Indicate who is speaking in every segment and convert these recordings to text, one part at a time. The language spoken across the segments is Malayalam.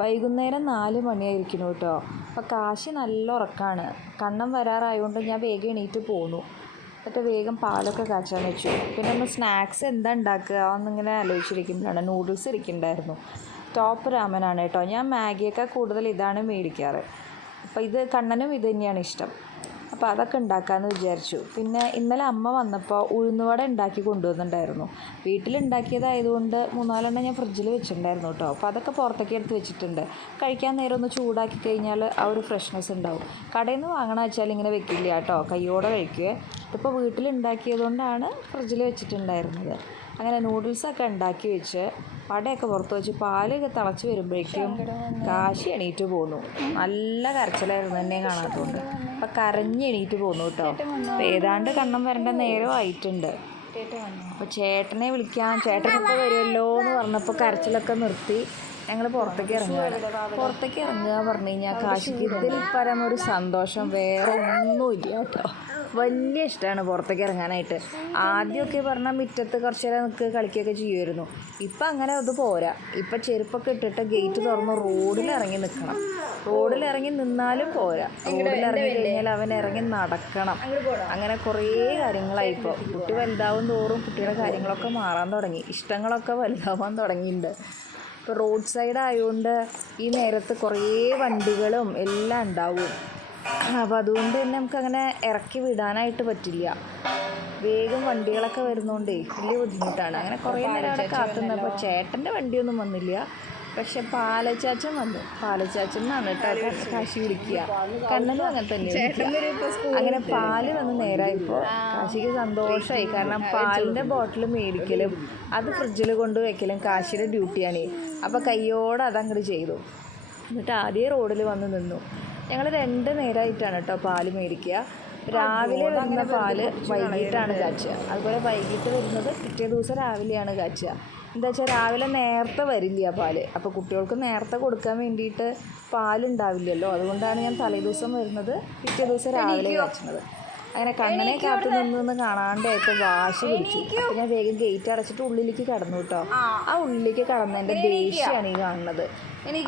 Speaker 1: വൈകുന്നേരം നാല് മണിയായിരിക്കും കേട്ടോ. അപ്പോൾ കാശി നല്ല ഉറക്കാണ്. കണ്ണം വരാറായതുകൊണ്ട് ഞാൻ വേഗം എണീറ്റ് പോന്നു. എന്നിട്ട് വേഗം പാലൊക്കെ കാച്ചാൻ വെച്ചു. പിന്നെ ഒന്ന് സ്നാക്സ് എന്താ ഉണ്ടാക്കുക എന്നിങ്ങനെ ആലോചിച്ചിരിക്കുമ്പോഴാണ് നൂഡിൽസ് ഇരിക്കുന്നുണ്ടായിരുന്നു. ടോപ്പ് രാമനാണ് കേട്ടോ. ഞാൻ മാഗിയൊക്കെ കൂടുതൽ ഇതാണ് മേടിക്കാറ്. അപ്പോൾ ഇത് കണ്ണനും ഇത് തന്നെയാണ് ഇഷ്ടം. അപ്പോൾ അതൊക്കെ ഉണ്ടാക്കാമെന്ന് വിചാരിച്ചു. പിന്നെ ഇന്നലെ അമ്മ വന്നപ്പോൾ ഉഴുന്നുവട ഉണ്ടാക്കി കൊണ്ടുവന്നിട്ടുണ്ടായിരുന്നു. വീട്ടിലുണ്ടാക്കിയതായതുകൊണ്ട് മൂന്നാലെണ്ണം ഞാൻ ഫ്രിഡ്ജിൽ വെച്ചിട്ടുണ്ടായിരുന്നു കേട്ടോ. അപ്പോൾ അതൊക്കെ പുറത്തേക്ക് എടുത്ത് വെച്ചിട്ടുണ്ട്. കഴിക്കാൻ നേരം ഒന്ന് ചൂടാക്കി കഴിഞ്ഞാൽ ആ ഒരു ഫ്രഷ്നെസ് ഉണ്ടാവും. കടയിൽ നിന്ന് വാങ്ങണമെന്ന് വെച്ചാൽ ഇങ്ങനെ വെക്കില്ല കേട്ടോ. കയ്യോടെ കഴിക്കുക ഇതിപ്പോൾ വീട്ടിലുണ്ടാക്കിയതുകൊണ്ടാണ് ഫ്രിഡ്ജിൽ വെച്ചിട്ടുണ്ടായിരുന്നത്. അങ്ങനെ നൂഡിൽസൊക്കെ ഉണ്ടാക്കി വെച്ച് വടയൊക്കെ പുറത്ത് വെച്ച് പാലൊക്കെ തിളച്ച് വരുമ്പോഴേക്കും കാശി എണീറ്റ് പോന്നു. നല്ല കരച്ചിലായിരുന്നു എന്നെ കാണാത്തതുകൊണ്ട് അപ്പം കരഞ്ഞ് എണീറ്റ് പോന്നു കേട്ടോ. ഏതാണ്ട് കണ്ണം വരേണ്ട നേരമായിട്ടുണ്ട്. അപ്പോൾ ചേട്ടനെ വിളിക്കാം. ചേട്ടൻ ഇപ്പോൾ വരുമല്ലോ എന്ന് പറഞ്ഞപ്പോൾ കരച്ചിലൊക്കെ നിർത്തി. ഞങ്ങൾ പുറത്തേക്ക് ഇറങ്ങുകയാണ്. പുറത്തേക്ക് ഇറങ്ങുക പറഞ്ഞു കഴിഞ്ഞാൽ കാശിക്ക് ഇതിൽ പരം ഒരു സന്തോഷം വേറെ ഒന്നുമില്ല കേട്ടോ. വലിയ ഇഷ്ടമാണ് പുറത്തേക്ക് ഇറങ്ങാനായിട്ട്. ആദ്യമൊക്കെ പറഞ്ഞാൽ മുറ്റത്ത് കുറച്ച് നേരം നിൽക്കുക കളിക്കുകയൊക്കെ ചെയ്യുമായിരുന്നു. ഇപ്പം അങ്ങനെ അത് പോരാ. ഇപ്പം ചെരുപ്പൊക്കെ ഇട്ടിട്ട് ഗേറ്റ് തുറന്ന് റോഡിൽ ഇറങ്ങി നിൽക്കണം. റോഡിൽ ഇറങ്ങി നിന്നാലും പോരാ. റോഡിൽ ഇറങ്ങി കഴിഞ്ഞാൽ അവൻ ഇറങ്ങി നടക്കണം. അങ്ങനെ കുറേ കാര്യങ്ങളായിപ്പോൾ കുട്ടി വലുതാവും തോറും കുട്ടിയുടെ കാര്യങ്ങളൊക്കെ മാറാൻ തുടങ്ങി. ഇഷ്ടങ്ങളൊക്കെ വലുതാവാൻ തുടങ്ങിയിട്ടുണ്ട്. ഇപ്പോൾ റോഡ് സൈഡ് ആയതുകൊണ്ട് ഈ നേരത്ത് കുറേ വണ്ടികളും എല്ലാം ഉണ്ടാവും. അപ്പോൾ അതുകൊണ്ട് തന്നെ നമുക്കങ്ങനെ ഇറക്കി വിടാനായിട്ട് പറ്റില്ല. വേഗം വണ്ടികളൊക്കെ വരുന്നതുകൊണ്ടേ വലിയ ബുദ്ധിമുട്ടാണ്. അങ്ങനെ കുറേ നേരം അവിടെ കാത്തുനിന്നപ്പോൾ ചേട്ടന്റെ വണ്ടിയൊന്നും വന്നില്ല. പക്ഷെ പാലച്ചാച്ചൻ വന്നു. പാലച്ചാച്ചൻ എന്നാണ് കാശി വിളിക്കുക കണ്ണനും അങ്ങനെ തന്നെ അങ്ങനെ പാൽ വന്ന് നേരായപ്പോൾ കാശിക്ക് സന്തോഷമായി. കാരണം പാലിന്റെ ബോട്ടിൽ മേടിക്കലും അത് ഫ്രിഡ്ജിൽ കൊണ്ട് വെക്കലും കാശിയുടെ ഡ്യൂട്ടിയാണ്. അപ്പോൾ കയ്യോടെ അതങ്ങോട്ട് ചെയ്തു. എന്നിട്ട് ആദ്യം റോഡിൽ വന്ന് നിന്നു. ഞങ്ങൾ രണ്ട് നേരമായിട്ടാണ് കേട്ടോ പാൽ മേടിക്കുക. രാവിലെ വരുന്ന പാൽ വൈകിട്ടാണ് കാച്ചുക. അതുപോലെ വൈകിട്ട് വരുന്നത് പിറ്റേ ദിവസം രാവിലെയാണ് കാച്ചുക. എന്താ വെച്ചാൽ രാവിലെ നേരത്തെ വരില്ല പാൽ. അപ്പോൾ കുട്ടികൾക്ക് നേരത്തെ കൊടുക്കാൻ വേണ്ടിയിട്ട് പാലുണ്ടാവില്ലല്ലോ. അതുകൊണ്ടാണ് ഞാൻ തലേദിവസം വരുന്നത്. പിറ്റേ ദിവസം രാവിലെ കഴിച്ചത് അങ്ങനെ കണ്ണനെ കാത്തു നിന്ന് നിന്ന് കാണാണ്ടായപ്പോൾ വാശി പിടിച്ചു. ഞാൻ വേഗം ഗേറ്റ് അടച്ചിട്ട് ഉള്ളിലേക്ക് കടന്നു കേട്ടോ ആ. ഉള്ളിലേക്ക് കടന്നതിന്റെ ദേഷ്യമാണ് ഈ കാണുന്നത്.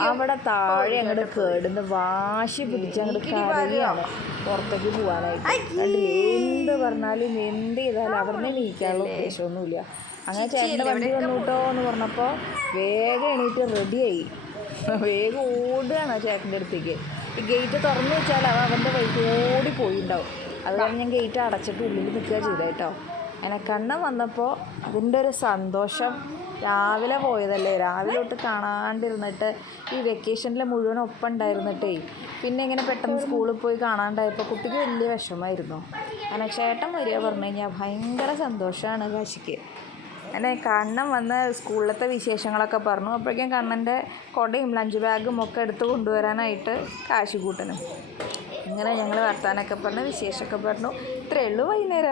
Speaker 1: അവിടെ താഴെ അങ്ങോട്ട് കേടുന്ന് വാശി പിടിച്ച് അങ്ങോട്ട് കരയാണ്. പുറത്തേക്ക് പോകാനായിട്ട് എന്ത് പറഞ്ഞാലും എന്ത് ചെയ്താലും അവിടെ നിന്ന് നീക്കാനുള്ള ഉദ്ദേശമൊന്നുമില്ല. അങ്ങനെ ചേട്ടന്റെ വണ്ടി വന്നു കേട്ടോ എന്ന് പറഞ്ഞപ്പോൾ വേഗം എണീറ്റ് റെഡിയായി വേഗം ഓടുകയാണ് ചേട്ടന്റെ അടുത്തേക്ക്. ഈ ഗേറ്റ് തുറന്നു വെച്ചാൽ അവ അവന്റെ വഴിക്ക് ഓടി പോയിണ്ടാവും അതുകൊണ്ട് ഞാൻ ഗേറ്റ് അടച്ചിട്ട് ഉള്ളിൽ നിൽക്കുക ചെയ്ത കേട്ടോ. അങ്ങനെ കണ്ണം വന്നപ്പോൾ അതിന്റെ ഒരു സന്തോഷം രാവിലെ പോയതല്ലേ? രാവിലെ തൊട്ട് കാണാണ്ടിരുന്നിട്ട് ഈ വെക്കേഷനിൽ മുഴുവൻ ഒപ്പം ഉണ്ടായിരുന്നിട്ടേ. പിന്നെ ഇങ്ങനെ പെട്ടെന്ന് സ്കൂളിൽ പോയി കാണാണ്ടായപ്പോൾ കുട്ടിക്ക് വലിയ വിഷമമായിരുന്നു. അങ്ങനെ ചേട്ടൻ വരിക പറഞ്ഞു കഴിഞ്ഞാൽ ഭയങ്കര സന്തോഷമാണ് കാശിക്ക്. അങ്ങനെ കണ്ണൻ വന്ന് സ്കൂളിലത്തെ വിശേഷങ്ങളൊക്കെ പറഞ്ഞു. അപ്പോഴേക്കും കണ്ണന്റെ കൊടയും ലഞ്ച് ബാഗും ഒക്കെ എടുത്ത് കൊണ്ടുവരാനായിട്ട് കാശ് കൂട്ടണം. ഇങ്ങനെ ഞങ്ങൾ വർത്താനൊക്കെ പറഞ്ഞു വിശേഷമൊക്കെ പറഞ്ഞു. ഇത്രയേ ഉള്ളൂ വൈകുന്നേരം.